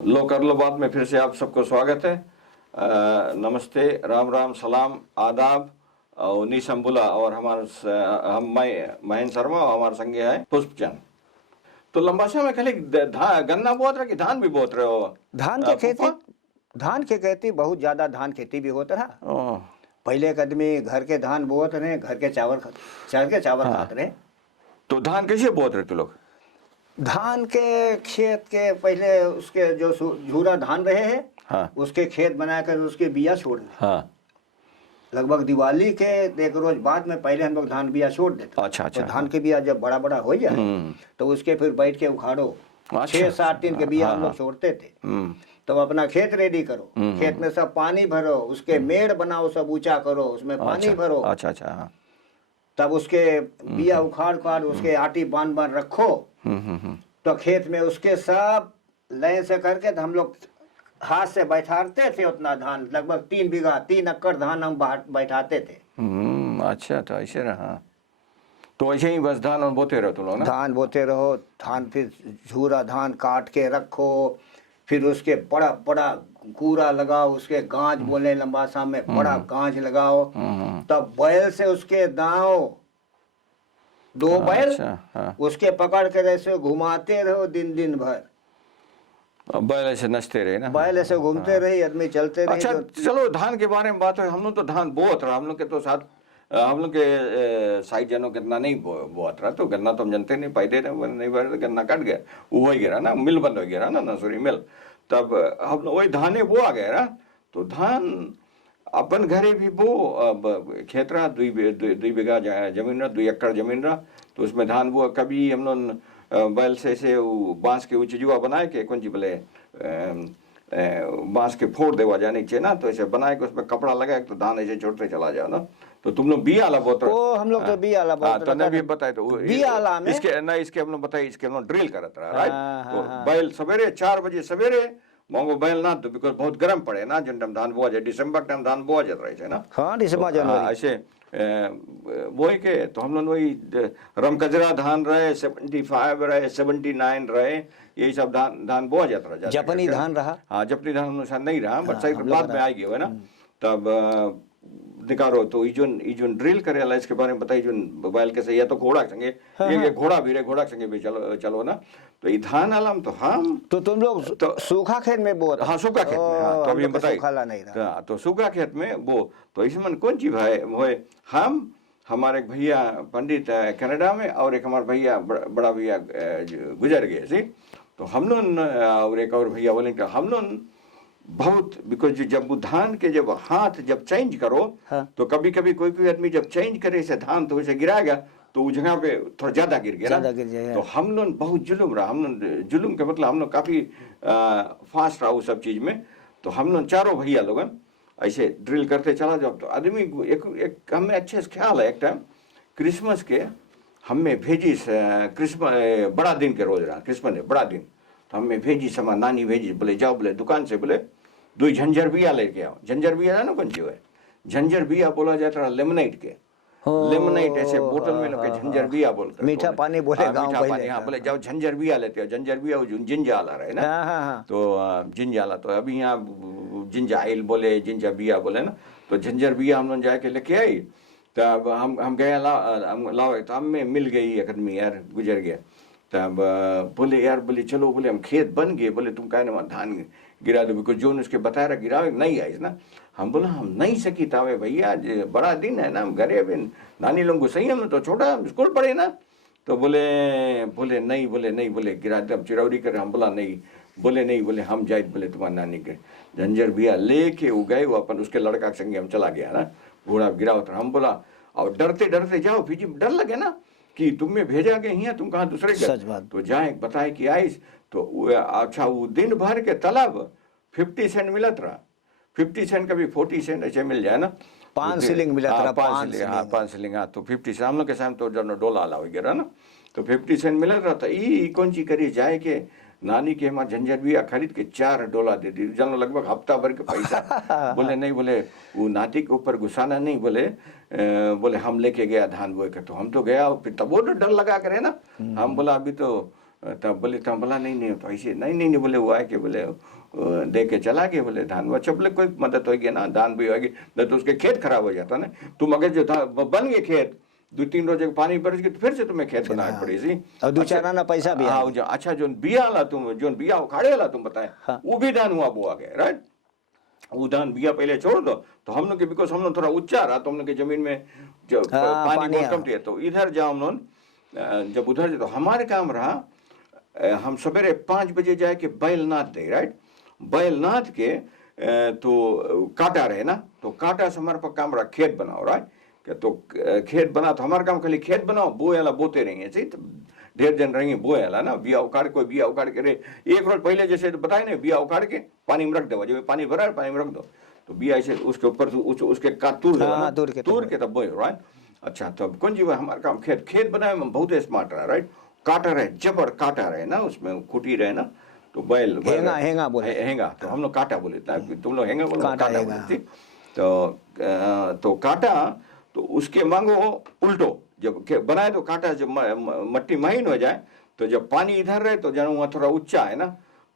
लो कर लो बात में फिर से आप सबको स्वागत है। नमस्ते, राम राम, सलाम, आदाब, नीसम बुला और हम मैं महेंद्र शर्मा और हमारे संगे है पुष्पचंद। तो लंबासा में खाली गन्ना बोत रहे कि धान भी बोत रहे हो? धान के खेती, धान के खेती बहुत ज्यादा धान खेती भी होता रहा। पहले के आदमी घर के धान बोत रहे, घर के चावल खाते रहे। तो धान कैसे बोत रहे थे लोग? धान के खेत के पहले उसके जो झूरा धान रहे हैं, हाँ। उसके खेत बनाकर उसके बिया छोड़ दे। हाँ। लगभग दिवाली के एक रोज बाद में पहले हम लोग धान बिया छोड़ देते। अच्छा। तो धान के बिया जब बड़ा बड़ा हो जाए तो उसके फिर बैठ के उखाड़ो। 6-7 दिन के बिया हम लोग छोड़ते थे। तब अपना खेत रेडी करो, खेत में सब पानी भरो, उसके मेड़ बनाओ, सब ऊंचा करो, उसमें पानी भरो। अच्छा। तब उसके बिया उखाड़ उसके आटी बांध रखो। तो खेत में उसके सब लय से करके तो हम लोग हाथ से बैठाते थे उतना धान। लगभग 3 बीघा 3 एकड़ धान हम बैठाते थे। अच्छा, तो ऐसे रहा। तो ऐसे ही बस धान बोते रहो तुम लोग ना? धान बोते रहो, धान फिर झूरा धान काट के रखो, फिर उसके बड़ा बड़ा कूड़ा लगाओ, उसके गांच बोले लंबासा में बड़ा गांच लगाओ। तब बैल से उसके दाओ, 2 बैल। हाँ। उसके पकड़ के ऐसे घुमाते रहो दिन भर। बैल ऐसे नचते रहे ना? बैल ऐसे घूमते रहे, आदमी चलते रहे। अच्छा, चलो धान के बारे में बात है। हम लोग तो धान बोत रहा, हम लोग के तो साथ हम लोग के साइड जनों कितना नहीं बोत रहा। तो गन्ना तो हम जानते नहीं, पैदे नहीं भरे तो गन्ना कट गया, वो हो गिरा ना, मिल बंद हो गया ना, नसूरी मिल। तब हम लोग वही धाने बो आ गए ना। तो धान अपन घरे भी बो खेत रहा, 2 बीघा जमीन रहा, 2 एकड़ जमीन रहा। तो उसमें धान बो। कभी हम लोग बैल से ऐसे बांस के ऊंचे जुआ बनाए के कौन सी बोले बांस के फोड़ देवा जाने चाहिए ना, तो ऐसे बनाए के उसमें कपड़ा लगा तो धान ऐसे छोड़ते चला जाओ ना। तो तुम लोग बिया वाला बोत? हम लोग तो बिया वाला बोत। तो नहीं भी बताए तो बिया वाला में इसके हम लोग बताए, इसके हम लोग ड्रिल करत रहा, राइट? तो बैल सवेरे 4 बजे सवेरे मांगो बैल ना, तो बिकॉज बहुत गर्म पड़े ना, जिन टाइम धान बोआ जाए, दिसंबर टाइम धान बोआ जाता रहे ना। हाँ, दिसंबर जनवरी ऐसे बोए के। तो हम लोग वही रमकजरा धान रहे, 75 रहे, 79 रहे, यही सब धान बोआ जाता रहा। जापानी धान रहा। हाँ, जापानी धान शायद नहीं रहा, बट सही बाद में आ गया है ना। तब निकारो तो इजोन ड्रिल करे ला, इसके बारे में बताइए। जो मोबाइल के सही है तो घोड़ा संगे, ये घोड़ा भी रहे, घोड़ा संगे भी चलो ना। तो ये धान आलम तो हम तो तुम लोग तो सूखा खेत में बो? हाँ, सूखा खेत में। हाँ, तो अभी हम बताइए। तो सूखा खेत में बो। तो इसमें कौन चीज है, हम हमारे भैया पंडित कनाडा में, और एक हमारे भैया बड़ा भैया गुजर गए सी। तो हम लोग और एक और भैया बोले हम लोग बहुत, बिकॉज जब धान के जब हाथ जब चेंज करो, तो कभी कभी कोई आदमी जब चेंज करे से धान तो वैसे गिरा गया, तो उस जगह पे थोड़ा ज्यादा गिर गया ना। तो हम लोग बहुत जुलूम रहा। हम लोग जुलूम के मतलब हम लोग काफी फास्ट रहा उस सब चीज में। तो हम लोग चारों भैया लोग ऐसे ड्रिल करते चला जाओ। तो आदमी एक हमें अच्छे से ख्याल है, एक टाइम क्रिसमस के हमें भेजी, क्रिसमस बड़ा दिन के रोज रहा, क्रिसमस बड़ा दिन। तो हमें भेजी समा नानी भेजी, बोले जाओ, बोले दुकान से बोले 2 झंझर बिया लेके आओ। झंझर बिया है ना कौन सी है? झंझर बिया बोला जाता है लेमनाइट के। लेमनाइट ऐसे बोतल में लोग झंझर बिया बोलते, मीठा पानी बोले गांव पानी। हाँ, बोले जाओ झंझर बिया लेते हो। झंझर बिया जिंजा आला रहे ना। तो जिंजा आला, तो अभी यहाँ जिंजा आइल बोले, जिंजा बिया बोले ना। तो झंझर बिया हम लोग जाके लेके आई। तब हम गए लाओ, तो हमें मिल गई एक आदमी यार, गुजर गया। तब बोले यार, बोले चलो, बोले हम खेत बन गए, बोले तुम कहे ना धान गिरा दो, बिकॉज जो उसके बताया रहा गिरा नहीं आई ना। हम बोला हम नहीं सकी तावे भैया, बड़ा दिन है ना, हम घरे अभी नानी लोगों को सही, हम तो छोटा स्कूल पढ़े ना। तो बोले नहीं, बोले गिरा दे, चिरौरी करे। हम बोला नहीं, बोले हम जाए, बोले तुम्हारे नानी के झंझर बिया लेके वो गए, वो अपन उसके लड़का के संगे हम चला गया ना, घोड़ा गिरा होता। हम बोला और डरते डरते जाओ, फिर डर लगे ना कि तुम्हें भेजा गए यहाँ, तुम कहाँ दूसरे गए। तो जाए बताए कि आइस। तो अच्छा, वो दिन भर के तलब 50 सेंट मिलत रहा। 50 सेंट कभी 40 सेंट ऐसे मिल जाए ना। 5 शिलिंग मिलत रहा। 5 शिलिंग। हाँ, तो 50 सेंट हम लोग के सामने तो जब डोला आला हो गया ना, तो 50 सेंट मिलत रहा। तो ई कौन सी करी जाए के नानी के हमारे झंझर बिया खरीद के 4 डोला दे दी, जानो लगभग हफ्ता भर के पैसा। बोले नहीं, बोले वो नाती के ऊपर गुस्साना नहीं, बोले हम लेके गया धान बोए के। तो हम तो गया, फिर तब वो डर लगा करे ना। हम बोला अभी तो तब बोले तब बोला नहीं नहीं तो ऐसे नहीं नहीं नहीं बोले वो आए कि बोले दे के चला गए बोले धान। अच्छा बोले कोई मदद होगी ना, धान भी होगी, नहीं तो उसके खेत खराब हो जाता ना। तुम अगर जो बन गए खेत 2-3 रोज पानी बरस के तो फिर से तुम्हें खेत बनाना पड़ी सी और 2-4 आना पैसा भी हाँ। अच्छा जो बिया वाला तुम जो बिया उखाड़े वाला तुम बताए वो भी धान हुआ बुआ गए, राइट। वो धान बिया पहले छोड़ दो तो हम लोग के, बिकॉज हम लोग थोड़ा ऊंचा रहा तो हम लोग की जमीन में जो पानी बहुत कम थी, तो इधर जाओ हम लोग जब उधर तो हमारे काम रहा हम सवेरे 5 बजे जाए के बैल नाथ दे, राइट। बैल नाथ के तो काटा रहे ना, तो काटा से हमारे पास काम रहा खेत बनाओ, राइट। तो खेत बना तो हमारा काम खाली खेत बनाओ, बोए वाला बोते रहेंगे, सही। तो ढेर जन रहेंगे बोए वाला ना, बिया उखाड़ कोई बिया उखाड़ के एक रोज पहले जैसे तो बताए ना, बिया उखाड़ के पानी में रख दो, जब पानी भरा है पानी में रख दो तो बिया ऐसे उसके ऊपर उसके काट तूर के तब बोए, राइट। अच्छा तब कौन जी हमारा काम खेत बनाए में बहुत स्मार्ट रहा, राइट। काटा रहे जबर काटा रहे ना, उसमें खुटी रहे ना, तो बैल हेंगा बोले, हेंगा तो हम लोग काटा बोले, तुम लोग हेंगा बोलो, काटा बोले। तो काटा तो उसके मांगो उल्टो, जब बनाए तो काटा जब मट्टी महीन हो जाए तो जब पानी इधर रहे तो जानो वहाँ थोड़ा ऊंचा है ना,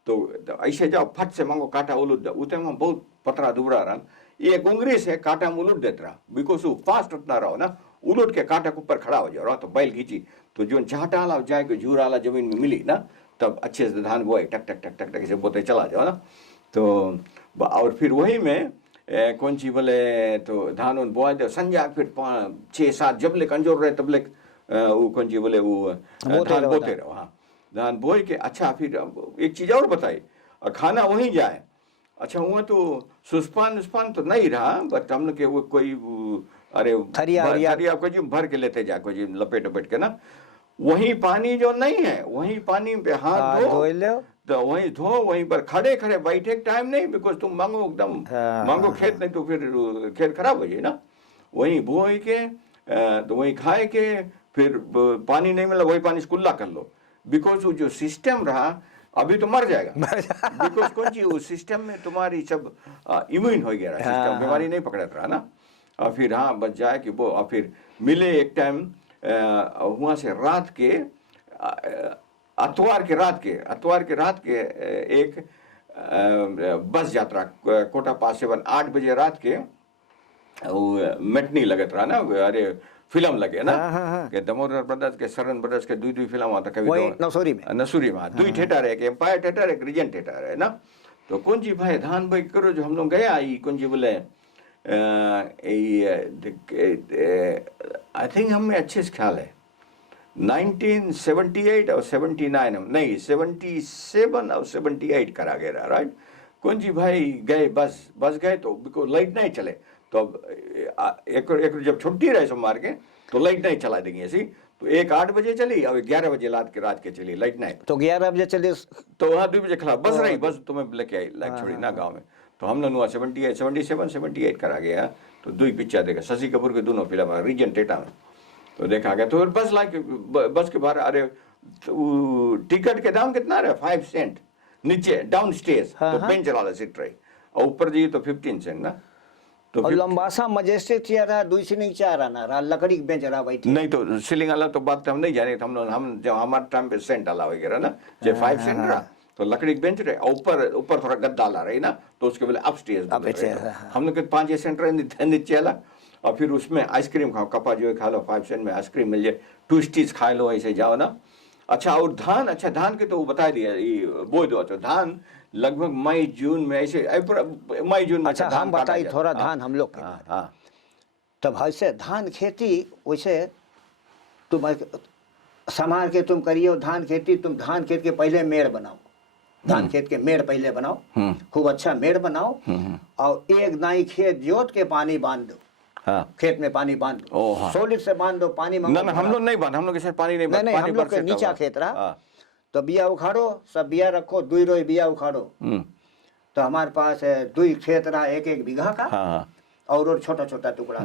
तो ऐसे जाओ फट से मांगो काटा उलट दो, उतने में बहुत पतरा दुबरा रहा, एक उंगली से काटा में उलट देता रहा, बिकॉज वो फास्ट उतना रहो ना, उलट के काटा के ऊपर खड़ा हो जाओ, तो बैल खींची तो जो झाटा वाला जाए के झूरा वाला जमीन में मिली ना, तब अच्छे से धान बोए टक टक टक टक टक से बोते चला जाओ ना। तो और फिर वही में कौन सी बोले तो धान उन बोआ दे संजा, फिर 5-6-7 जब ले कमजोर रहे तब ले वो कौन सी बोले वो धान बोते रहो, हाँ धान बोए के। अच्छा फिर एक चीज और बताई, खाना वहीं जाए। अच्छा वहाँ तो सुस्पान तो नहीं रहा, बट हम लोग के वो कोई अरे थरिया कोई भर के लेते जा, कोई लपेट लपेट के ना, वही पानी जो नहीं है वही पानी पे हाथ धो तो वहीं धो, वहीं पर खड़े खड़े बैठे टाइम नहीं, बिकॉज तुम मांगो एकदम मांगो खेत नहीं तो फिर खेत खराब हो जाए ना। वहीं बोए के तो वहीं खाए के, फिर पानी नहीं मिला वही पानी से कुल्ला कर लो, बिकॉज वो जो सिस्टम रहा अभी तो मर जाएगा, बिकॉज कौन सी उस सिस्टम में तुम्हारी सब इम्यून हो गया, सिस्टम बीमारी नहीं पकड़ा रहा ना। और फिर हाँ बच जाए कि वो, और फिर मिले एक टाइम वहाँ से रात के अतवार के रात के एक बस यात्रा कोटा पास से 8 बजे रात के वो मेटनी लगत रहा ना, अरे फिल्म लगे ना के दमोदर ब्रदर्स के सरन ब्रदर्स के दुई फिल्म आता कभी नसूरी में दुई थिएटर है, एक एम्पायर थिएटर एक रीजेंट थिएटर है ना। तो कौन जी भाई धान भाई करो जो हम लोग गया आई कौन जी बोले आई थिंक हमें अच्छे से ख्याल है 1978 और 79 नहीं 77 और 78 करा गया, राइट। कौन जी भाई गए बस गए तो बिकॉज लाइट नहीं चले, तो एक जब छुट्टी रहे सोमवार के तो लाइट नहीं चला देंगे ऐसी, तो एक 8 बजे चली और 11 बजे रात के चली लाइट नहीं, तो 11 बजे चली तो हाँ 2 बजे खिला बस रही, बस तुम्हें लेके आई लाइट छोड़ी ना गाँव में। तो हम लोग 77 करा गया, तो 2 पिक्चर देखा शशि कपूर के दोनों फिल्म रीजन टेटा में, तो देखा गया। तो बस बस के बाहर अरे टिकट के दाम कितना रहे 5 सेंट नीचे डाउन स्टेज, तो बेंच वाला सीट रही, और ऊपर जाइए तो 15 सेंट ना। तो लंबा सा मजेस्टिक चेयर रहा, 2 सीलिंग चेयर रहा, लकड़ी की बेंच रहा बैठी, नहीं तो सीलिंग वाला तो बात हम नहीं जाने, हम जब हमारे टाइम पे सेंट वाला वगैरह ना, जब 5 सेंट रहा तो लकड़ी की बेंच रहे, ऊपर थोड़ा गद्दा ला रही ना, तो उसके बोले अप स्टेज हम लोग 5 सेंट रहे नीचे वाला, और फिर उसमें आइसक्रीम खाओ, कपा जो है खा लो, 5 सेंट में आइसक्रीम मिल जाए, 2 स्टिच खा लो, ऐसे जाओ ना। अच्छा और धान के तो वो बता दिया बोई दो, तो धान लगभग मई जून में ऐसे मई जून में। अच्छा हम बताइए थोड़ा धान हम लोग तब ऐसे धान खेती वैसे तुम संभाल के तुम करिए धान खेती, तुम धान खेत के पहले मेड़ बनाओ, धान खेत के मेड़ पहले बनाओ, खूब अच्छा मेड़ बनाओ, और एक दाई खेत जोत के पानी बांध दो, खेत में पानी बांध दो, सॉलिड से बांध दो, पानी ना हम लोग नहीं बांध, हम लोग के पानी नहीं बांध, नहीं हम लोग के नीचा खेत रहा, तो बिया उखाड़ो, सब बिया रखो, 2 रोज बिया उखाड़ो, तो हमारे पास 2 खेत रहा 1-1 बीघा का, और छोटा छोटा टुकड़ा,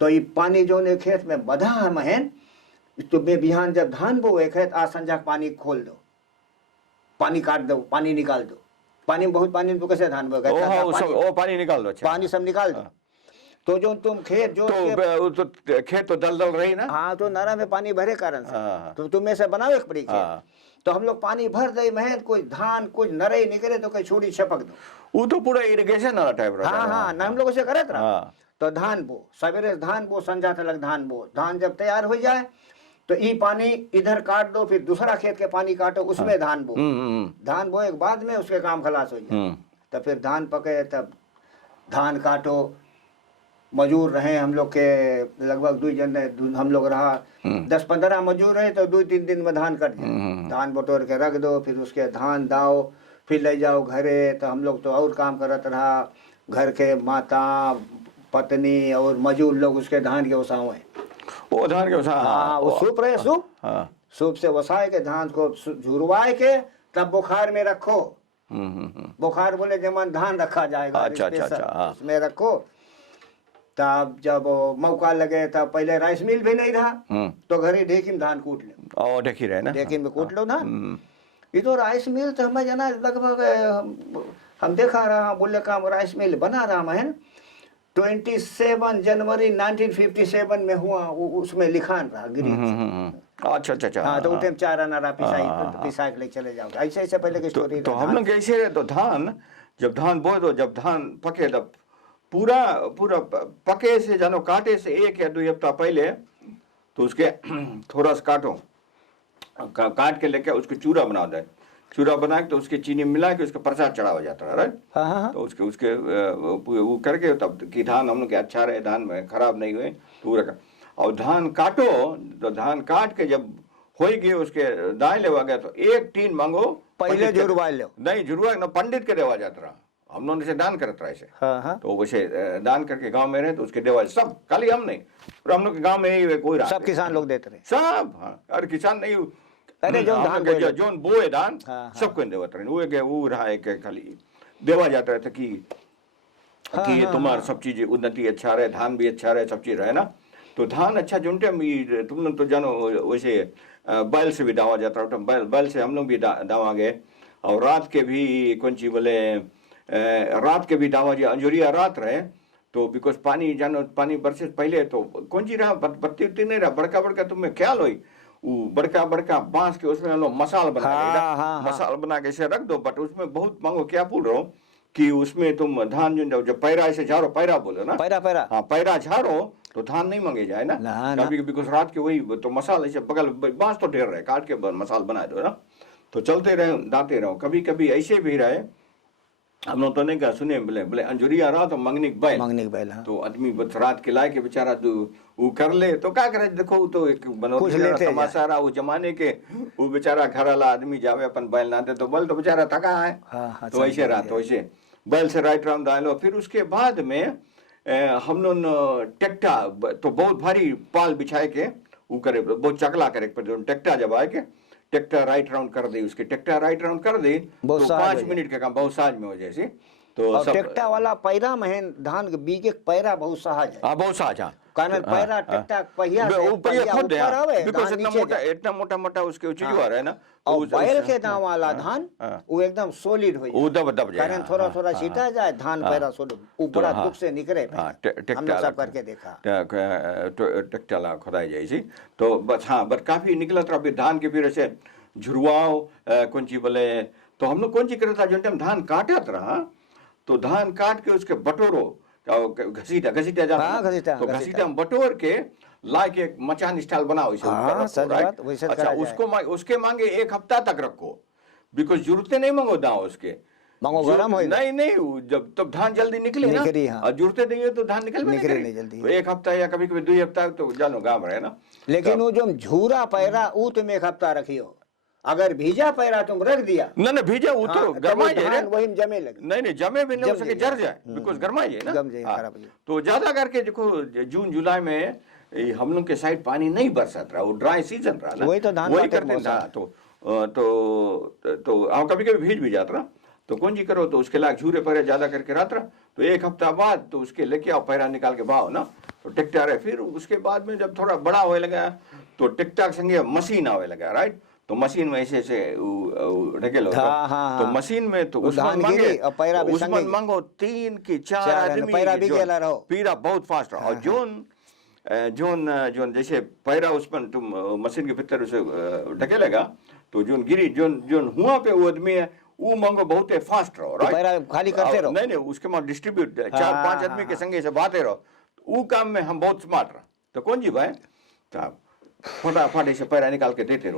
तो ये पानी जो ने खेत में बधा है महन, तो मैं बिहान जब धान बोए खेत आज संजा पानी खोल दो, पानी काट दो, पानी निकाल दो, पानी में बहुत पानी तो कैसे धान बोए पानी निकाल दो, पानी सब निकाल दो, तो जो तुम खेत जो तो खेत तो दलदल रही ना। हाँ, तो नरा में पानी भरे कारण से हाँ। तो तुम ऐसे बनाओ एक पड़ी हाँ। खेत, तो हम लोग पानी भर दे मेहनत, कोई धान कुछ नरे निकले तो कोई छुरी छपक दो, वो तो पूरा इरिगेशन वाला टाइप रहा। हाँ हाँ ना, हम लोग उसे करत रहा। हाँ। तो धान बो, सवेरे धान बो, संजा तक धान बो, धान जब तैयार हो जाए तो ई पानी इधर काट दो, फिर दूसरा खेत के पानी काटो, उसमें धान बो, धान बोए के बाद में उसके काम खलास हो जाए। तो फिर धान पके, तब धान काटो, मजूर रहे हम लोग के लगभग 2 जन, हम लोग रहा 10-15 मजूर रहे, तो 2-3 दिन में धान कट जाए। धान बटोर के रख दो, फिर उसके धान दाओ, फिर ले जाओ घरे। तो हम लोग तो और काम करत रहा, घर के माता पत्नी और मजूर लोग उसके धान के ओसावे, वो धान के ओसा, हाँ, वो सूप रहे, सूप, हाँ, सूप से वसाए के धान को झुरवाए के तब बुखार में रखो। बुखार बोले जमन धान रखा जाएगा, अच्छा, हाँ। उसमें रखो। तब जब मौका लगे, तब पहले राइस मिल भी नहीं रहा, तो घरे ढेकी में धान कूट लो, और ढेकी रहे ना, ढेकी में कूट लो धान। ये तो राइस मिल तो हमें जना लगभग हम देखा रहा, बोले काम राइस मिल बना रहा है 27 जनवरी 1957 में हुआ, उसमें लिखान रहा गिरी। अच्छा अच्छा अच्छा, हाँ, तो उठे 4 आना पिसाई ले चले जाओ, ऐसे ऐसे पहले की स्टोरी। तो हम लोग कैसे रहे, तो धान जब धान बोए, तो जब धान पके तब पूरा पूरा पके से जानो काटे से 1 या 2 हफ्ता पहले तो उसके थोड़ा सा काटो, काट के लेके उसको चूरा बना दे, चूरा बना के तो उसके चीनी मिला के उसका प्रसाद चढ़ा हो जाता है, राइट। तो उसके वो करके तब कि धान हम लोग के अच्छा रहे, धान में खराब नहीं हुए पूरा का। और धान काटो, तो धान काट के जब हो गए उसके दाएं लेवा गया, तो 1 टीन मांगो, पहले जुड़वा लो, नहीं जुड़वा ना, पंडित के देवा जाता रहा, हम लोग से दान करता रहा ऐसे। तो वैसे दान करके गांव में रहे, तो उसके देवा सब, खाली हम नहीं, और हम लोग के गांव में ही कोई रहा, सब किसान लोग देते रहे, सब। हाँ, अरे किसान नहीं, अरे जो धान जोन बोए धान सबको देवत रहे, वो रहा है कि खाली देवा जाता रहता कि ये तुम्हारा सब चीज उन्नति अच्छा रहे, धान भी अच्छा रहे, सब चीज रहे ना। तो धान अच्छा जुनटे तुम लोग तो जानो, वैसे बैल से भी दावा जाता है, बैल से हम लोग भी दावा गए। और रात के भी कौन चीज बोले, रात के भी दावा जी, अंजुरिया रात रहे, तो बिकॉज पानी जानो, पानी बरसे पहले तो कौन चीज रहा, बत्ती उत्ती नहीं रहा, बड़का बड़का तुम्हें ख्याल हो, वो बड़का बड़का बांस के उसमें लोग मसाल बना के, मसाल बना के ऐसे रख दो, बट उसमें बहुत मांगो, क्या बोल रहा हूँ कि उसमें तुम धान जो पैरा ऐसे झाड़ो, पैरा बोलो ना, पैरा, हाँ, पैरा झाड़ो तो धान नहीं मांगे जाए ना, कभी बिकॉज रात के वही तो मसाल ऐसे बगल बांस तो ढेर रहे, काट के मसाल बना दो ना, तो चलते रहे, दाते रहो। कभी कभी ऐसे भी रहे, हम लोग तो नहीं कहा सुने, बोले अंजुरिया रहा तो मंगनिक बैल, तो आदमी बस रात के लाए के बेचारा तो वो कर ले, तो क्या करे, देखो तो एक बनोटी तमाशा रहा वो जमाने के, वो बेचारा घर वाला आदमी जावे अपन बैल नाते, तो बैल तो बेचारा थका है, तो ऐसे रहा, तो ऐसे बैल से राइट राउंड डालो। फिर उसके बाद में हम लोग टेक्टा, तो बहुत भारी पाल बिछाए के वो करे, बहुत चकला करे, टेक्टा जब आए के टेक्टा राइट राउंड कर दे, उसके टेक्टा राइट राउंड कर दे तो 5 मिनट का काम बहुत सहज में हो जैसे। तो सब टेक्टा वाला पैरा में धान के बीके पैरा बहुत सहज है, हाँ बहुत सहज, हाँ, कारण पैरा टेक्टा पहिया से पहिया खुद ऊपर आवे, बिकॉज़ इतना मोटा मोटा उसके चीज आ रहा है ना, और बैल के दांव वाला धान वो एकदम सॉलिड हो जाए, वो दब जाए, कारण थोड़ा थोड़ा छीटा जाए, धान पैरा सॉलिड ऊपर दुख से निकले, टेक्टा सब करके देखा, टेक्टा ला खुदाई जाए, तो बस हाँ, बट काफी निकला था। अभी धान के फिर ऐसे झुरवाओ कौन चीज बोले, तो हम लोग कौन चीज करता, जो टाइम धान काटत रहा, तो धान काट के उसके बटोरो, घसीटा जाना, तो घसीटा में बटोर के ला के मचान स्टाइल बनाओ, अच्छा उसके मांगे 1 हफ्ता तक रखो, बिकॉज जरूरतें नहीं मांगो दाओ उसके, मांगो गरम हो, नहीं जब तब धान जल्दी निकले ना, और जरूरतें देंगे तो धान निकल नहीं जल्दी, तो 1 हफ्ता या कभी कभी 2 हफ्ता तो जानो गाँव रहे ना। लेकिन वो जो झूरा पैरा वो तुम 1 हफ्ता रखियो, अगर भीजा पैरा तुम रख दिया, ना भीजा वो तो गरमा जाए, वही जमे लगे, नहीं जमे भी नहीं हो सके, जर जाए, बिकॉज गरमा जाए ना। तो ज्यादा करके देखो जून जुलाई में हम लोग के साइड पानी नहीं बरसत रहा, वो ड्राई सीजन रहा ना, वही तो धान वही करते था, तो हम कभी कभी भीज भी जाता रहा, तो कौन जी करो, तो उसके लायक झूरे पैरे ज्यादा करके रहता रहा, तो 1 हफ्ता बाद तो उसके लेके आओ, पैरा निकाल के बाओ ना, तो टेक्टा रहे। फिर उसके बाद में जब थोड़ा बड़ा होने लगा, तो टेक्टा के संगे मशीन आवे लगा, राइट, तो मशीन में ऐसे ऐसे ढकेलो तो मशीन में तो धान गिरी और पैरा भी संगे मांगो 3 की 4 आदमी पैरा भी गेला रहो पीरा बहुत फास्ट रहो। और जोन जैसे पैरा उसमें तुम मशीन के भीतर उसे ढकेलेगा तो जोन गिरी जोन हुआ पे वो आदमी है वो मांगो बहुत फास्ट रहो, राइट? पैरा खाली करते रहो, नहीं उसके में डिस्ट्रीब्यूट 4-5 आदमी के संगे से बातें रहो, वो काम में हम बहुत स्मार्ट रहो। तो कौन जी भाई फटाफट ऐसे पैरा निकाल के देते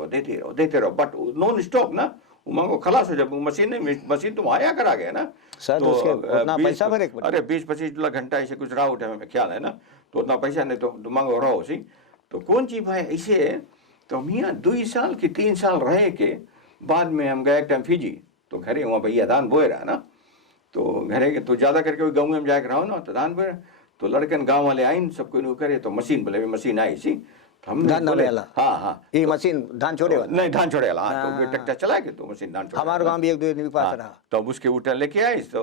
रहो बट नॉन स्टॉप ना, वो मांगो खलास हो जब मशीन तुम आया करा गया ना सर, तो उतना पैसा भरे अरे 20-25 घंटा ऐसे कुछ रहा उठे में ख्याल है ना, तो उतना पैसा नहीं तो मांगो रहो सी। तो कौन चीज भाई ऐसे तो हम यहाँ 2 साल की 3 साल रहे के बाद में हम गए एक टाइम फिजी, तो घरे वहाँ भैया धान बोए रहा ना, तो घरे के तो ज्यादा करके गाँव में जाके रहो ना तो धान बोए, तो लड़कन गाँव वाले आइन सबको इन करे तो मशीन बोले मशीन आई सी, धान बोले हाँ ये मशीन धान छोड़े वाला नहीं धान छोड़े वाला, तो ट्रैक्टर चला के तो मशीन धान छोड़े हमारे गांव भी 1-2 दिन पास रहा, तो उसके उठा लेके आई तो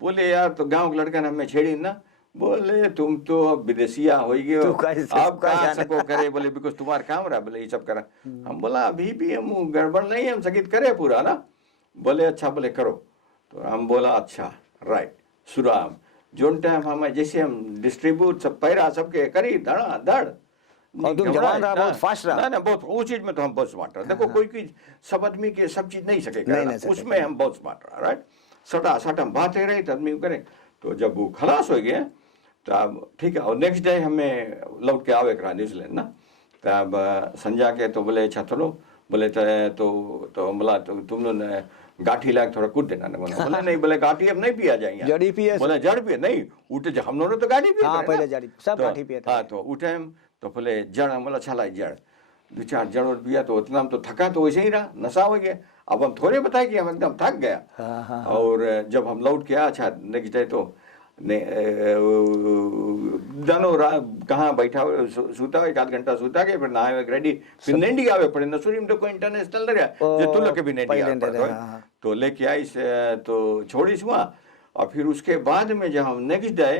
बोले यार तो गांव के लड़का ने हमें छेड़ी ना, बोले तुम तो विदेशिया हो गए हो, आप कहाँ सको करे, बोले बिकॉज तुम्हारा काम रहा, बोले ये सब करा। हम बोला अभी भी हम गड़बड़ नहीं हम सकित करे पूरा ना, बोले अच्छा बोले करो, तो हम बोला अच्छा राइट सुराम जोन टाइम हमें जैसे हम डिस्ट्रीब्यूट सब पैरा सबके करी धड़ा धड़ और तुम जवान रहा, बहुत फास्ट रहा ना बहुत वो चीज में तो हम बहुत स्मार्ट रहा। देखो कोई की सब आदमी के सब चीज नहीं सकेगा, उसमें हम बहुत स्मार्ट रहा, राइट? सटा हम बातें रहे आदमी करे, तो जब वो खलास हो गए तब ठीक है। और नेक्स्ट डे हमें लौट के आवे करा न्यूजीलैंड ना, तब संजा के तो बोले अच्छा चलो, बोले तो बोला तो तुम लोग गाठी लाग थोड़ा कूद देना, बोले नहीं, बोले गाठी अब नहीं पिया जाएंगे, जड़ी पिए, बोले जड़ पिए नहीं उठे, हम लोगों ने तो गाठी पिए पहले जड़ी सब गाठी पिए, हाँ तो उठे हम तो बोले जड़, हम बोला अच्छा जड़ 2-4 जड़ और पिया, तो उतना हम तो थका तो वैसे ही रहा, नशा हो गया। अब हम थोड़े बताए कि हम एकदम थक गया। और जब हम लौट के आया अच्छा नेक्स्ट डे तो जानो कहाँ बैठा सूता 1-8 घंटा सूता के फिर नहाए रेडी, फिर नेंडी आवे पड़े नसूरी में तो कोई इंटरनेशनल रहा जो तुम लोग के भी नेंडी आवे पड़े, तो लेके आई तो छोड़ी सुआ। और फिर उसके बाद में जब हम नेक्स्ट डे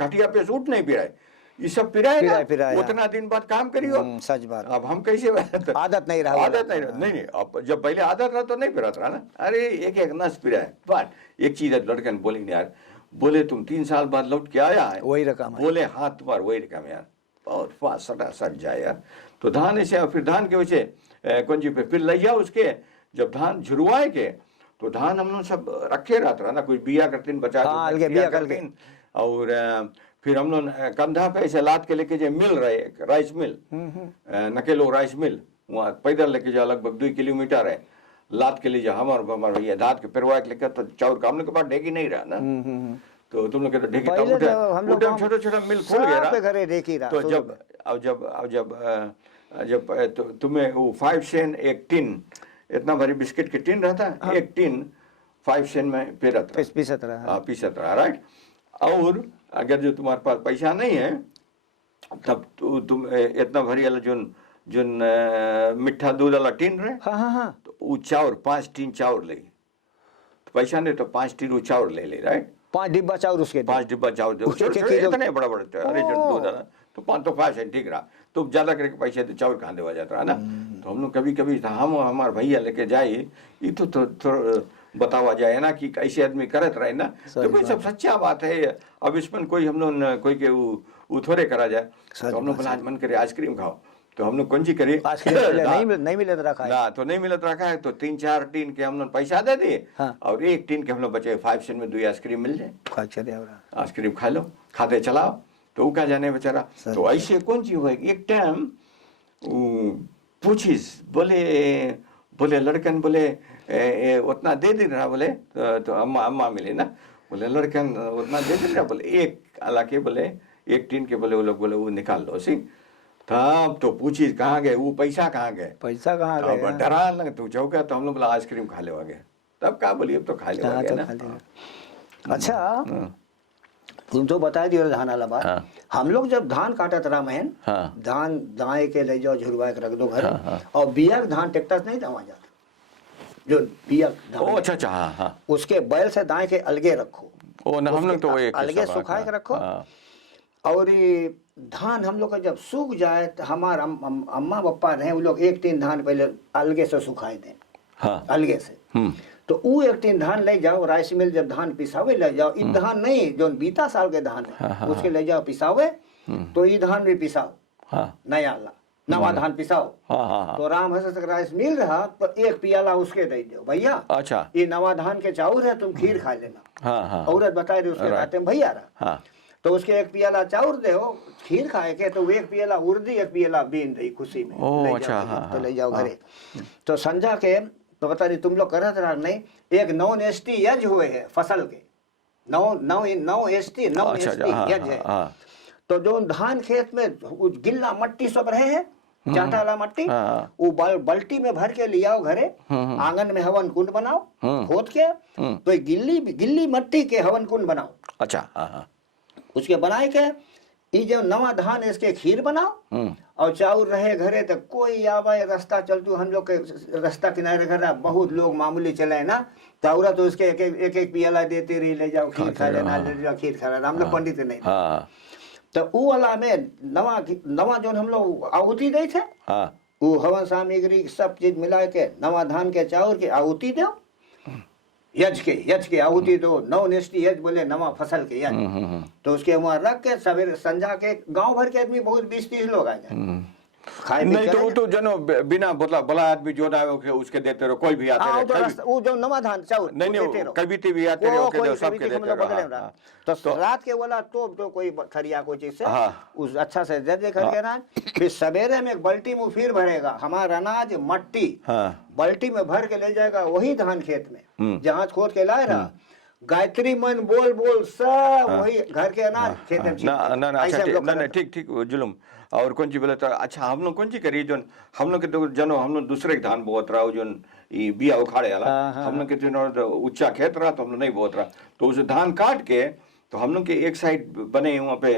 खटिया पे सूट नहीं पिराए, ये सब पिराए उतना दिन बाद काम करियो, सच बात। अब हम कैसे आदत नहीं रहा, नहीं अब जब पहले आदत रहा तो नहीं पिराता रहा ना, अरे एक नस पिराए। बट एक चीज लड़कन बोली यार, बोले तुम 3 साल बाद लौट के आया है वही रकम, बोले हाँ तुम्हारा वही रकम यार, बहुत फास्ट सट जाए यार। तो धान ऐसे फिर धान के वैसे कौन जी पे फिर ले जाओ उसके, जब धान झुरवाए के तो धान हम लोग सब रखे रहता रहा ना, कुछ बिया करते बचा और फिर हम लोग कंधा पे ऐसे लाद के लेके जाए मिल रहे राइस मिल, नकेलो राइस मिल, वहाँ पैदल लेके जाओ लगभग 2 किलोमीटर है, लाद के ले जाओ हमारे भैया दाद के पिरवा के लेकर, तो चाउर का हम लोग के पास ढेकी नहीं रहा ना, तो तुम लोग के तो ढेकी उठे छोटा मिल खुल गया। तो जब तुम्हें वो 5 सेंट एक टिन, इतना भारी बिस्किट के टिन रहता है, एक टिन 5 सेंट में पीसत रहा, राइट? और अगर जो तुम्हारे पास पैसा नहीं है तब तुम इतना भारी वाला जो मिठा दूध वाला टिन रहे, तो वो चाउर 5 टिन चाउर ले, तो पैसा नहीं तो 5 टिन वो चाउर ले, राइट? 5 डिब्बा चाउर उसके, 5 डिब्बा चाउर इतने बड़ा अरे जो दूध है तो 5 सेंट ठीक रहा, तो ज्यादा करके पैसे तो चाउर कहाँ देवा जाता है ना। तो हम लोग कभी हम हमारे भैया लेके जाए, ये तो बतावा जाए ना कि कैसे आदमी करत रहे ना, तो भाई सब सच्चा बात है। अब इसमें कोई हम लोग कोई के वो थोड़े करा जाए, तो हम लोग बोला आज मन करे आइसक्रीम खाओ, तो हम लोग कौन सी करिए नहीं मिलत रखा है ना, तो नहीं मिलत रखा है, तो 3-4 टीन के हम लोग पैसा दे दिए, और 1 टीन के हम लोग बचे 5 सेंट में 2 आइसक्रीम मिल जाए, आइसक्रीम खा लो, खाते चलाओ, तो क्या जाने बेचारा। तो ऐसे कौन चीज हुआ, एक टाइम पूछिस बोले लड़कन बोले उतना दे दे रहा, बोले तो अम्मा मिले ना, बोले लड़कन उतना दे दे रहा, बोले एक हालांकि बोले 1 टीन के बोले वो लोग बोले वो निकाल लो सी। तब तो पूछी कहाँ गए वो पैसा कहाँ गए, डरा लग तू चौका, तो हम लोग बोला आइसक्रीम खा ले गए, तब क्या बोलिए अब तो खा ले ना। अच्छा तुम तो बता दियो धान वाला बात। हम लोग जब धान काटत रहा महन, धान दाए के ले जाओ झुरवा के रख दो घर, और बिया धान ट्रैक्टर नहीं दवा जाता, जो बिया अच्छा उसके बैल से दाए के अलगे रखो, हम लोग तो अलगे सुखाए के रखो, और धान हम लोग का जब सूख जाए तो हमारा अम्मा पप्पा रहे वो लोग 1 टीन धान पहले अलगे से सुखाए दें, हाँ अलगे से। तो वो 1 टीन धान ले जाओ राइस मिल, जब धान पिसावे ले जाओ, ई धान नहीं जो बीता साल के धान है उसके ले जाओ पिसावे, तो ई धान भी पिसाओ, नया नवा धान पिसाओ। तो राम हंस तक राइस मिल रहा तो 1 पियाला उसके दे दो, भैया अच्छा ये नवा धान के चाउर है, तुम खीर खा लेना। औरत बताए उसके राते में भैया रहा, तो उसके 1 पियाला चाउर दे हो खीर खाए के, तो 1 पियाला उर्दी 1 पियाला बीन दई खुशी में ले जाओ, तो ले जाओ घरे। तो संजा के तो बता रही तुम लोग करत रहा नहीं, एक 9 एसटी यज हुए है फसल के, 9 एसटी यज है। तो जो धान खेत में गिल्ला मट्टी सब रहे हैं, चाटा वाला मट्टी, वो बल्टी में भर के लियाओ घरे, आंगन में हवन कुंड बनाओ खोद के, तो गिल्ली मट्टी के हवन कुंड बनाओ। अच्छा उसके बनाए के ये जो नवा धान इसके खीर बनाओ, और चाउर रहे घरे तो कोई आवे रास्ता चलतू, हम लोग के रास्ता किनारे घर बहुत लोग मामूली चले ना, चाउरा तो उसके एक पियाला देते रही, ले जाओ खीर खा लेना, ले जाओ खीर खा लेना, हम लोग पंडित नहीं। तो वो वाला में नवा जो हम लोग आहुति दे थे, वो हवन सामग्री सब चीज मिला के नवा धान के चाउर के आहुति दो, यज के आहुति दो, 9 नेष्टि यज बोले नवा फसल के यज। तो उसके वहाँ रख के सवेरे संजा के गांव भर के आदमी बहुत 20-30 लोग आ जाए खाए नहीं, तो वो तो जनो बिना बला आदमी जो ना उसके देते रहो, कोई भी आते रहे, वो जो नवा धान चाउर नहीं कभी भी आते रहो के सबके देते रहो। तो रात के वाला तो कोई थरिया कोई चीज से उस अच्छा से जज करके अनाज, फिर सवेरे में एक बाल्टी में फिर भरेगा हमारा अनाज मट्टी, बाल्टी में भर के ले जाएगा वही धान खेत में जहाँ खोद के लाए रहा, गायत्री मन बोल सब वही घर के अनाज खेत में। ना ठीक जुलूम। और कौन ची बोले तो अच्छा हम लोग कौन ची करिए जो हम लोग के तो जनो हम लोग दूसरे धान बोत रहा जो बिया उखाड़े वाला, हम लोग के तो ऊंचा खेत रहा तो हम लोग नहीं बोत रहा, तो उसे धान काट के तो हम लोग के एक साइड बने वहाँ पे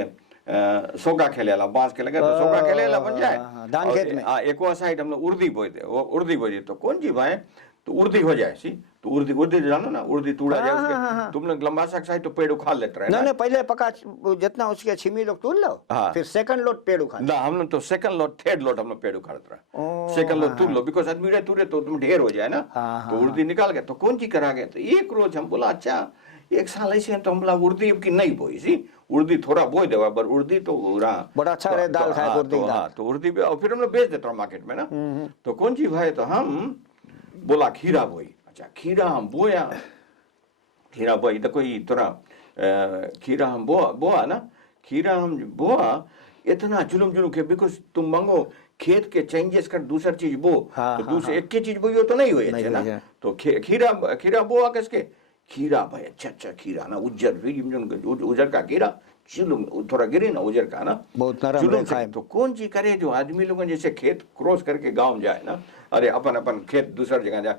सोगा खेले वाला बांस के लगे, तो सोगा खेले वाला बन जाए धान खेत में। एक वो साइड हम लोग उर्दी बोए थे, वो उर्दी बोए तो कौन जी भाई तो उर्दी हो जाए सी, तो उर्दी जानो ना, उर्दी तूड़ा जाए उसके, तुम लोग लंबा सा साइड तो पेड़ उखाड़ लेते रहे ना, पहले पका जितना उसके छिमी लोग तोड़ लो, फिर सेकंड लोड पेड़ उखाड़ ना, हम लोग तो सेकंड लोड थर्ड लोड हम लोग पेड़ उखाड़ते रहे, सेकंड लोड तोड़ लो, बिकॉज आदमी तुरे तो तुम ढेर हो जाए ना, तो उर्दी निकाल गए तो कौन ची करा गए। तो एक रोज हम बोला अच्छा 1 साल ऐसे तो हम बोला उर्दी की नहीं बोई सी, उर्दी थोड़ा बोई देवा, पर उर्दी तो बड़ा अच्छा रहे दाल खाए उर्दी दाल, तो उर्दी और फिर हम लोग बेच देते मार्केट में ना। तो कौन ची भाई तो हम बोला खीरा बोई, अच्छा खीरा हम बोया, खीरा बोई तो कोई थोड़ा खीरा हम बोआ ना, खीरा हम बोआ इतना जुलूम के, बिकॉज तुम मांगो खेत के चेंजेस कर दूसरा चीज बो, तो दूसरे एक की चीज बोई तो नहीं हुई अच्छे ना, तो खीरा बोआ किसके खीरा भाई अच्छा खीरा ना उजर का खीरा जुलूम थोड़ा गिरे ना उजर का ना बहुत नरम खाए। तो कौन चीज करे जो आदमी लोग जैसे खेत क्रॉस करके गांव जाए ना, अरे अपन खेत दूसर जगह जाए,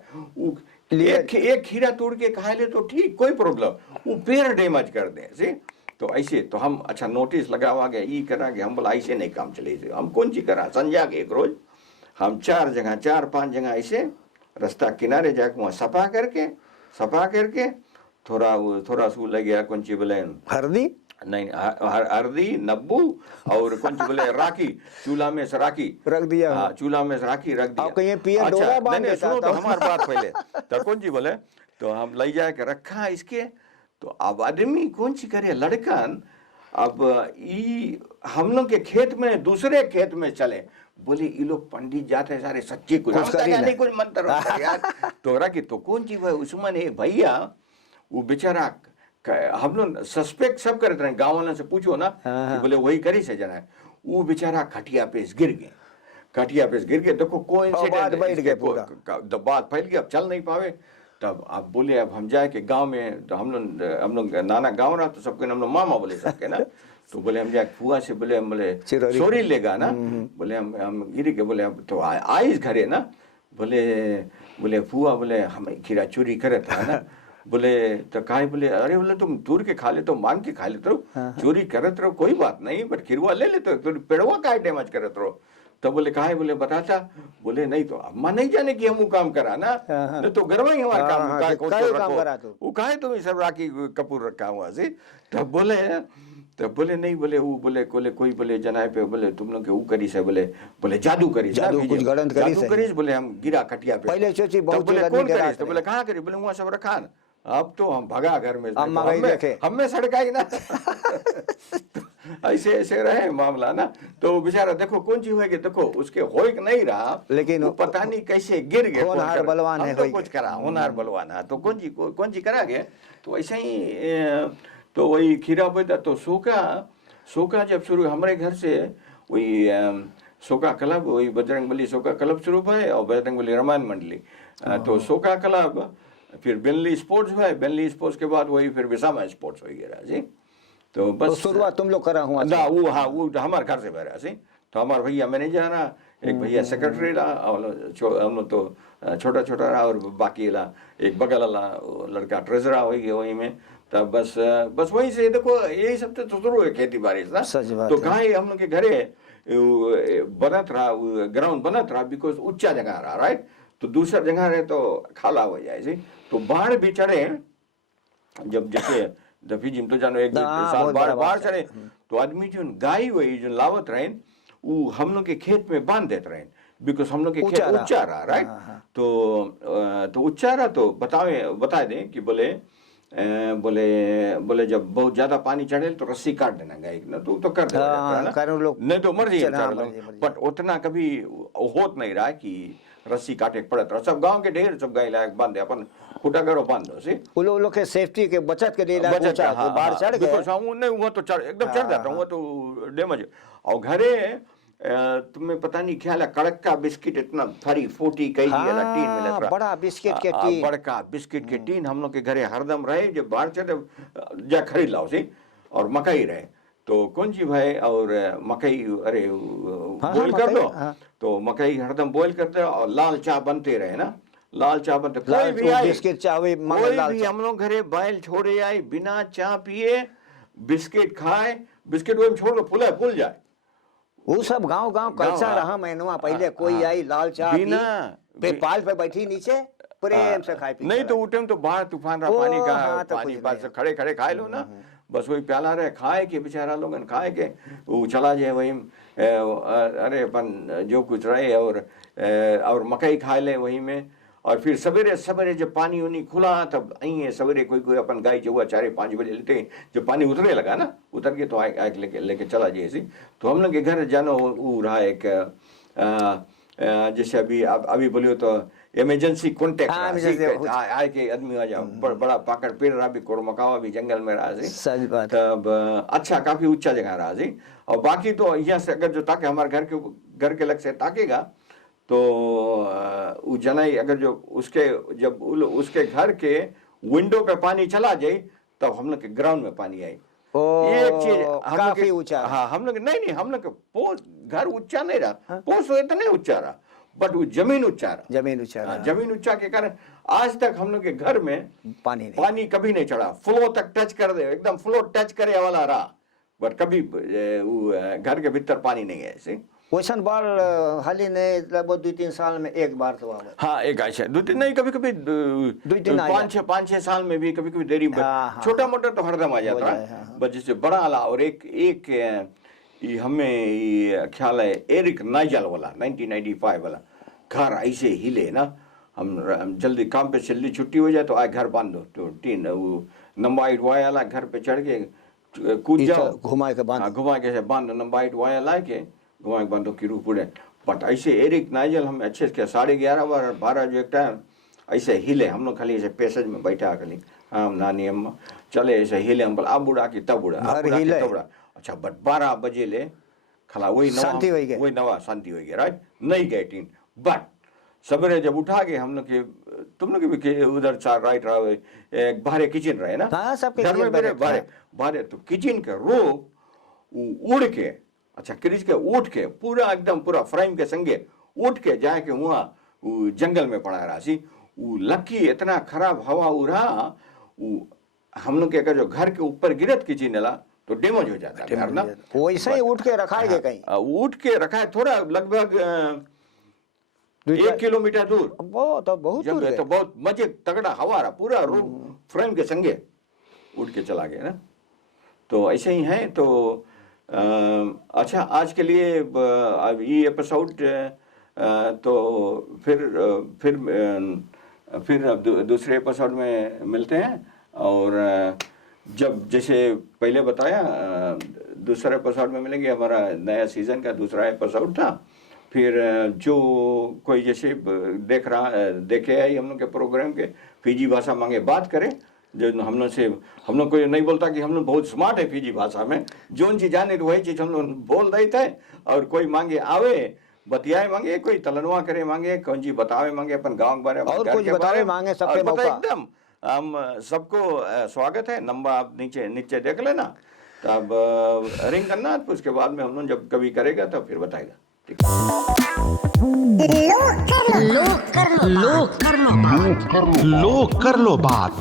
एक खीरा तोड़ के खा ले तो ठीक कोई प्रॉब्लम, वो पेड़ डैमेज कर दे सी। तो ऐसे तो हम अच्छा नोटिस लगावा गया ये करा के हम बोला ऐसे नहीं काम चले, हम कौन चीज करा संजा के एक रोज हम 4-5 जगह ऐसे रास्ता किनारे जाके वहाँ सफा करके थोड़ा सू लग गया कौन ची बोले हल्दी नहीं हल्दी नब्बू और कौन ची बोले राखी, चूल्हा में से राखी रख दिया, हाँ चूल्हा में से राखी रख दिया। अच्छा नहीं सुनो तो हमारी बात पहले तो कौन ची बोले तो हम ले जाए के रखा इसके, तो अब आदमी कौन सी करे लड़कन, अब ई हम लोग के खेत में दूसरे खेत में चले, बोले ये लोग पंडित जाते सारे सच्चे कुछ मंत्र यार तो रखी, तो कौन ची भाई उसमें एक भैया वो बेचारा हम लोग सस्पेक्ट सब करते रहे, गाँव वालों से पूछो ना बोले वही करी से जना, वो बेचारा खटिया पे गिर गए, देखो कोई बात फैल गई, अब चल नहीं पावे, तब आप बोले अब हम जाए के गांव में, तो हम लोग नाना गांव रहा तो सबके हम लोग मामा बोले सबके ना, तो बोले हम जाए फुआ से बोले चोरी लेगा ना, बोले हम गिर के बोले तो आइस घरे ना, बोले फुआ बोले हम खीरा चोरी करे था ना, बोले तो काहे बोले अरे बोले तुम दूर के खा ले तो मान के खा लेते रहो, चोरी करते रहो कोई बात नहीं, बट खिरवा ले लेते तो पेड़वा काहे डैमेज करते रहो, तो बोले कहा है, बोले बताता, बोले नहीं तो अम्मा नहीं जाने कि हम वो काम करा ना, नहीं तो गरवा ही हमारा काम वो कहा तुम सब राखी कपूर रखा हुआ से। तब बोले नहीं, बोले वो बोले कोई बोले जनाए पे बोले तुम लोग वो करी से, बोले जादू करी बोले हम गिरा खटिया पे पहले सोची बहुत बोले कौन करी, तो बोले कहाँ करी, बोले वहाँ सब रखा ना। अब तो हम भगा घर में, हमें सड़काई ना ऐसे रहे मामला ना। तो बेचारा देखो कौन चीज होगी, देखो उसके हो नहीं रहा, लेकिन वो पता नहीं कैसे गिर गए, होनहार बलवान है, तो कुछ करा होनहार बलवान है, तो कौन ची करा गए। तो ऐसे ही तो वही खीरा बोता, तो सोका जब शुरू हमारे घर से वही सोका क्लब, वही बजरंगबली सोका क्लब शुरू हुआ है और बजरंगबली रामायण मंडली, तो सोका क्लब, फिर बेनली स्पोर्ट्स हुआ है, बेनली स्पोर्ट्स के बाद वही फिर विसामा स्पोर्ट्स हो गया जी। तो बस तो शुरुआत तुम लोग करा हुआ ना, वो हाँ वो हमारे घर से भरा सी। तो हमारे भैया मैनेजर रहा, एक भैया सेक्रेटरी रहा, और हम लोग तो छोटा रहा, और बाकी ला एक बगल वाला लड़का ट्रेजरा हो गया वही में। तब बस वहीं से देखो यही सब तो शुरू है खेती बाड़ी ना। तो कहाँ हम लोग के घरे बनत रहा, ग्राउंड बनत रहा, बिकॉज ऊंचा जगह रहा, राइट। तो दूसरा जगह रहे तो खाला हो जाए सी। तो बाढ़ भी चढ़े, जब जैसे दफी जिम तो जानो एक साल बाढ़ चढ़े, तो आदमी जो गाय वही जो लावत रहे वो हम लोग के खेत में बांध देते रहे, बिकॉज हम लोग के खेत ऊंचा रहा, राइट। तो ऊंचा रहा, तो बता दें कि बोले जब बहुत ज्यादा पानी चढ़े तो रस्सी काट देना गाय ना, तो कर देना, नहीं तो मर जाए। बट उतना कभी होत नहीं रहा कि रस्सी काटे पड़त रहा, सब गांव के ढेर सब गाय लायक बांधे, अपन खुटा करो बांध दो सी, लोग के सेफ्टी के बचत के लिए बाहर चढ़ गए। नहीं हुआ तो एकदम चढ़ जाता हूँ, तो डैमेज। और घरे तुम्हें पता नहीं ख्याल है, कड़क का बिस्किट इतना थारी 40 कई टीन में बड़ा बिस्किट के टीन, बड़का बिस्किट के टीन हम लोग के घरे हरदम रहे, जब बाहर चढ़े जा खरीद लाओ सी। और मकई रहे, तो कौन सी भाई, और मकई अरे बॉईल कर दो, तो मकई हरदम बॉईल करते और लाल चाय बनते रहे ना, लाल चाय बनते, कोई भी आए बिस्किट चाहे कोई भी हम लोग घरे बैल छोड़े आए बिना चाय पिए बिस्किट खाए, बिस्किट वो छोड़ दो फूल जाए। वो सब गांव कैसा रहा महीनवा पहले, कोई आई लाल चाय बिना पाल पे बैठी नीचे प्रेम से खाए पी, नहीं तो उठे तो बाहर तूफान रहा, पानी का पानी पास से खड़े खाए लो ना, बस वही प्याला रहे खाए के, बेचारा लोगन खाए के वो चला जाए वही, अरे अपन जो कुछ रहे, और मकई खा ले वही में। और फिर सवेरे जब पानी उनी खुला, तब आई सवेरे कोई अपन गाय जो हुआ 4-5 बजे लेते, जब पानी उतरने लगा ना, उतर के तो आए लेके चला जाए सी। तो हम लोग के घर जानो वो रहा एक जैसे अभी बोलियो तो इमरजेंसी कॉन्टेक्ट आए के आदमी आ जाओ, बड़ा पाकड़ पेड़ रहा भी, कोरमकावा भी जंगल में रहा जी, सही बात। तब अच्छा काफी ऊंचा जगह रहा जी। और बाकी तो यहाँ से अगर जो ताके हमारे घर के लग से ताकेगा, तो वो जनाई अगर जो जब उसके घर के विंडो पे पानी चला जाए, तब हम लोग के ग्राउंड में पानी आई। ये एक चीज काफी ऊंचा, हाँ हम लोग नहीं हम लोग पोस घर ऊंचा नहीं रहा, पोस तो इतना ऊंचा रहा, बट वो जमीन ऊंचा रहा, जमीन ऊंचा के कारण आज तक हम लोग के घर में पानी कभी नहीं चढ़ा, फ्लोर तक टच कर दे, एकदम फ्लोर टच करे वाला रहा, बट कभी घर के भीतर पानी नहीं है ऐसे। वैसन बार हाल ही नहीं, लगभग 2-3 साल में एक बार तो हाँ एक ऐसा 2-3 नहीं, कभी 5-6 साल में भी कभी देरी में, छोटा मोटा तो हरदम आ जाता है, बस जिससे बड़ा आला। और एक हमें ख्याल है एरिक नाइजल वाला 1995 वाला घर ऐसे हिले ना, हम जल्दी काम पे जल्दी छुट्टी हो जाए तो आए घर बांध दो, तो टीन वो नंबाइट वाला घर पे चढ़ के कूद जाओ, घुमा के बांध दो, नंबाइट वाया ला के घुमा के बांधो की रूप उड़े। बट ऐसे एरिक नाइजल हम अच्छे से 11:30 जो एक टाइम ऐसे हिले, हम लोग खाली ऐसे पैसेज में बैठा खाली, हम नानी अम्मा चले ऐसे हिले, हम बोला अब उड़ा की तब उड़ा, अच्छा बट 12 बजे ले खला वही नवा शांति हो गया, राइट, नहीं गए टीन। बट सवेरे जब उठा के हम लोग के, तुम लोग भी उधर 4 राइट रहा बाहर किचन रहे ना, घर में मेरे बाहर, तो किचन के रो उड़ के, अच्छा क्रिज के उठ के पूरा एकदम पूरा फ्रेम के संगे उठ के जाके वहाँ जंगल में पड़ा रहा सी। वो लकी इतना खराब हवा रहा, हम लोग के अगर जो घर के ऊपर गिरत किचन ला तो डैमेज हो जाता है घर ना। वैसे ही उठ के रखा है कहीं, उठ के रखा है थोड़ा लगभग 1 किलोमीटर दूर, वो तो बहुत दूर है। तो बहुत मजे तगड़ा हवा रहा पूरा रूम फ्रेम के संगे उठ के चला गया ना। तो ऐसे ही है। तो अच्छा आज के लिए अब ये एपिसोड तो फिर अब दूसरे एपिसोड में मिलते हैं। और जब जैसे पहले बताया दूसरे एपिसोड में मिलेंगे, हमारा नया सीजन का दूसरा एपिसोड था। फिर जो कोई जैसे देखे आई हम लोग के प्रोग्राम के फिजी भाषा मांगे बात करें, जो हम लोग कोई नहीं बोलता कि हम लोग बहुत स्मार्ट है फिजी भाषा में, जो चीज जाने वही चीज हम लोग बोल रहे थे। और कोई मांगे आवे बतियाए मांगे, कोई तलनवा करे मांगे, कौन जी बतावे मांगे अपन गाँव के बारे में, और कुछ बतावे मांगे, सब पे मौका एकदम हम सबको स्वागत है। नंबर आप नीचे देख लेना, तब रिंग करना, तो उसके बाद में हम लोग जब कभी करेगा तो फिर बताएगा। लो कर लो बात।